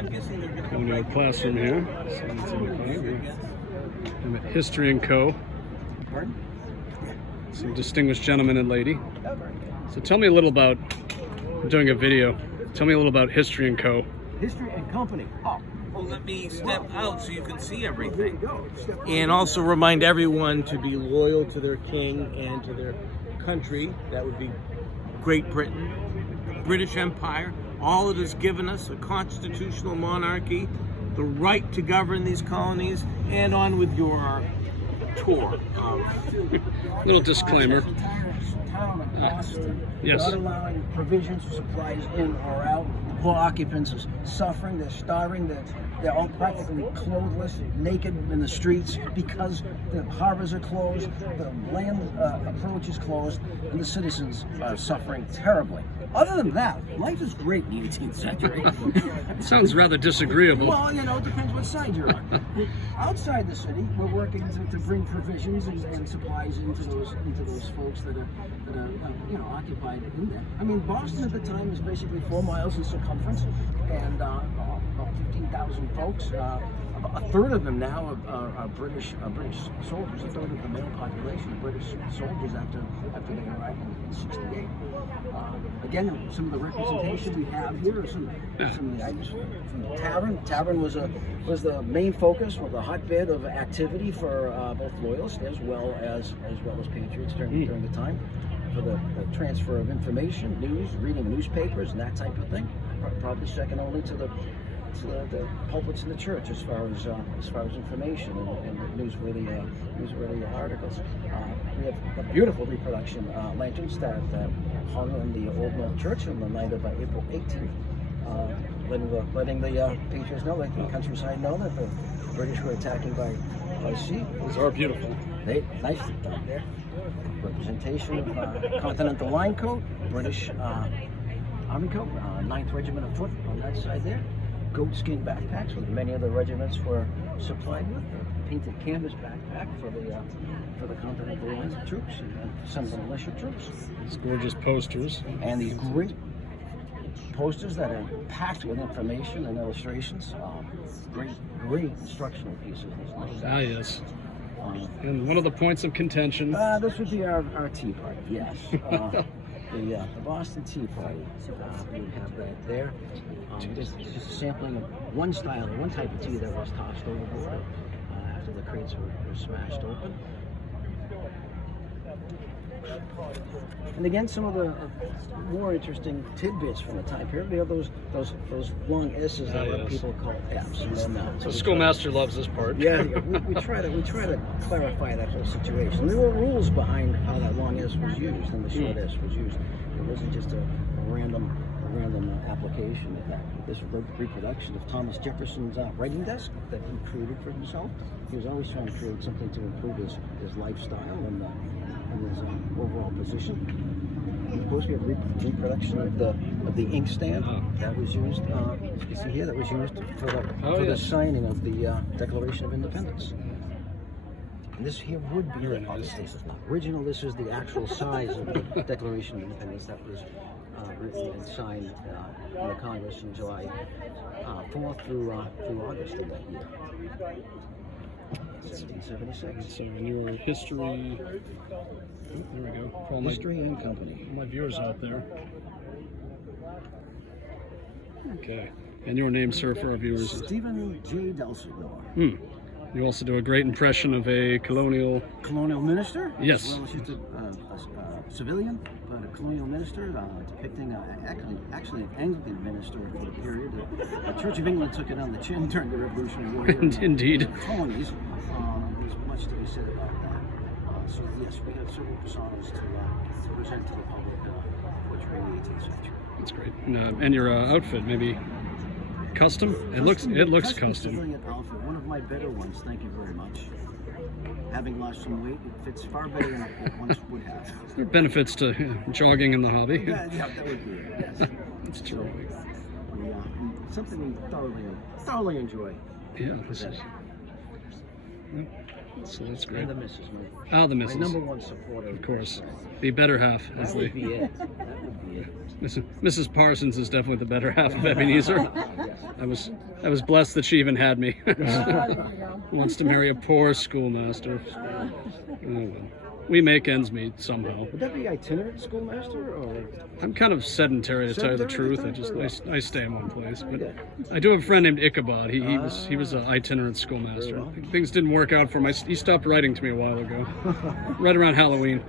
Colonial classroom here. I'm at History & Co. Some distinguished gentleman and lady. So tell me a little about, I'm doing a video. Tell me a little about History & Co. History and Company. Oh. Well, let me step out so you can see everything. And also remind everyone to be loyal to their king and to their country. That would be Great Britain, British Empire. All it has given us, a constitutional monarchy, the right to govern these colonies, and on with your tour of... Little disclaimer. Yes. Not allowing provisions or supplies in or out. The poor occupants are suffering, they're starving, they're all practically clothless, naked in the streets because the harbors are closed, the land approach is closed, and the citizens are suffering terribly. Other than that, life is great in the 18th century. It sounds rather disagreeable. Well, you know, it depends what side you're on. Outside the city, we're working to bring provisions and supplies into those folks that are occupied in there. I mean, Boston at the time was basically 4 miles in circumference, and about 15,000 folks. A third of them now are British soldiers. A third of the male population are British soldiers after they arrived in '68. Again, some of the representation we have here are some of the items from the tavern. The tavern was the main focus, was a hotbed of activity for both loyalists as well as patriots during the time, for the transfer of information, news, reading newspapers, and that type of thing. Probably second only to the pulpits in the church as far as information and newsworthy articles. We have a beautiful reproduction lanterns that hung in the Old North Church on the night of April 18th, letting the patriots know, like the countryside know, that the British were attacking by sea. Those are beautiful. Nicely done there. Representation of Continental Line Coat, British Army Coat, 9th Regiment of Foot on that side there. Goatskin backpacks, which many of the regiments were supplied with. A painted canvas backpack for the Continental Line troops and some of the militia troops. These gorgeous posters. And these great posters that are packed with information and illustrations. Great instructional pieces. Yes. And one of the points of contention. This would be our tea party, yes. The Boston Tea Party, we would have that there. Just a sampling of one type of tea that was tossed overboard after the crates were smashed open. And again, some of the more interesting tidbits from the time period. We have those long S's that other people call F's. And then, So schoolmaster loves this part. Yeah, we try to clarify that whole situation. There were rules behind how that long S was used and the short S was used. It wasn't just a random application of that. This reproduction of Thomas Jefferson's writing desk that he created for himself. He was always trying to create something to improve his lifestyle and his overall position. And of course, we have reproduction of the inkstand that was used. As you can see here, that was used for the signing of the Declaration of Independence. And this here would be this is not original. This is the actual size of the Declaration of Independence that was written and signed in the Congress in July 4th through August of that year. 1776. So in your history, there we go. For all History and Company. All my viewers out there. Okay. And your name, sir, for our viewers? Stephen J. Delsigor. You also do a great impression of a colonial Minister? Yes. As well as just a civilian, but a colonial minister depicting actually an Anglican minister for the period. The Church of England took it on the chin during the Revolutionary War. Indeed. In the colonies. There's much to be said about that. So yes, we have several personas to present to the public portraying the 18th century. That's great. And your outfit, maybe custom? It looks custom. Civilian outfit, one of my better ones. Thank you very much. Having lost some weight, it fits far better than it once would have. There are benefits to jogging in the hobby. Yeah, that would be it. Yes. It's terrific. Something we thoroughly enjoy. Yeah, this is. So that's great. And the missus, Oh, the my missus. number one supporter. Of course. The better half, as That would the be it. That would be it. Mrs. Parsons is definitely the better half of Ebenezer. I was blessed that she even had me. Wants to marry a poor schoolmaster. Oh, well. We make ends meet somehow. Would that be itinerant schoolmaster or? I'm kind of sedentary, to tell you the Sedentary truth. to I tell I stay in one place. But Okay. I do have a friend named Ichabod. He was an itinerant schoolmaster. Very well. Things didn't work out for him. He stopped writing to me a while ago, right around Halloween.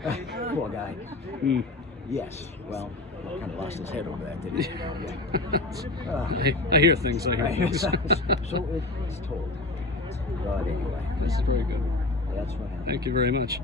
Poor guy. Mm. Yes. Well, he kind of lost his head over that, didn't he? Yeah. I hear things. I hear things. So it is told. But anyway, This is very good. that's what happened. Thank you very much.